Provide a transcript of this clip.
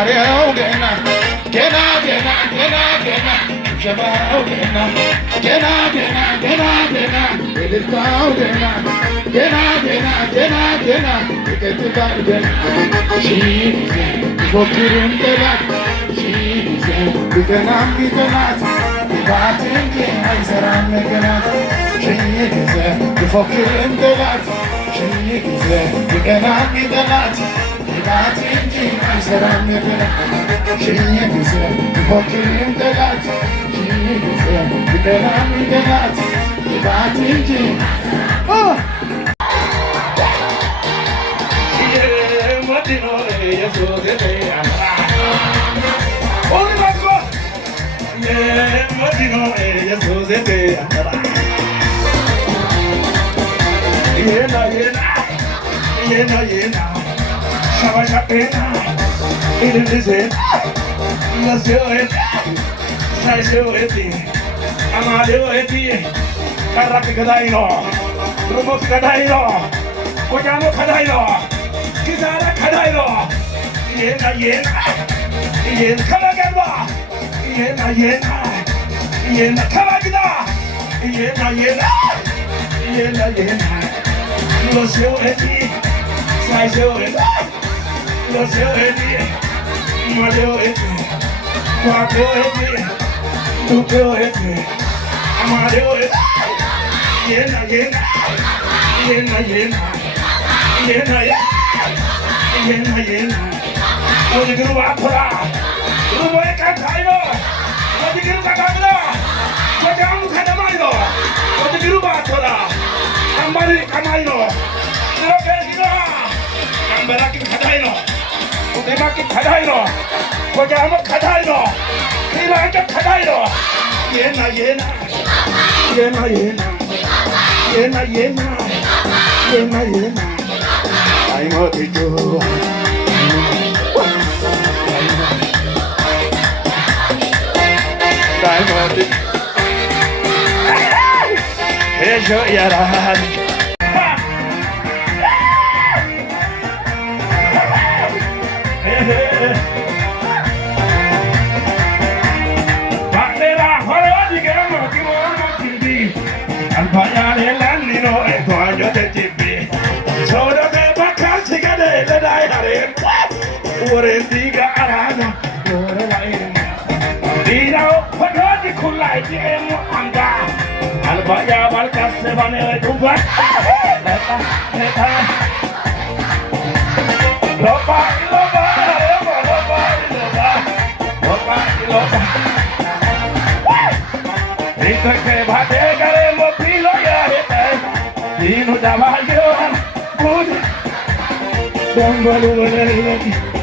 ዛሬው ገና ገና ገና ገና ገና ጀማው ገና ገና ገና ገና ገና እልልታው ገና ገና ገና ገና ገና ይቀጥላል ገና ሺህ ጊዜ ቢፎክርም ጠላት ሺህ ጊዜ ቢቀናም ቢጠላት ይባት እንጂ አይሰራም ነገራት ሺህ ጊዜ ቢፎክርም ጠላት ሺህ ጊዜ ቢቀናም ቢጠላት ይባት እንጂ አይሰራም ነገራት ሺህ ጊዜ ቢፎክርም ጠላት ሺህ ጊዜ ቢቀናም ቢጠላት ይባት እንጂ Kisara kadairo, yena yena, yena kamagadwa, yena yena, yena kamagda, yena yena, yena yena. Lo seu eti, sai seu eti, lo seu eti, maleu eti, quateu eti, dupeu eti, amareu eti, yena yena, yena yena, yena yena. Yena yena, oji guru apura, rumo ekantaido, oji guru kadamda, ojamu kadamaido, oji guru apura, ambari kamaido, roke giro, ambara ki kadaido, udema ki kadaido, ojamu kadaido, kila ki kadaido, yena yena, yena yena, yena yena, yena yena. I'm a teacher. I'm a teacher. Hey, show your hand. Diga arada, Dino, what are the cool idea? Albaya Balkas, Sevane, Duba, Lopa, Lopa, Lopa, Lopa, Lopa. Rita Kevate, Garemo, Pilo, Dino Davajo, Good, Bongo,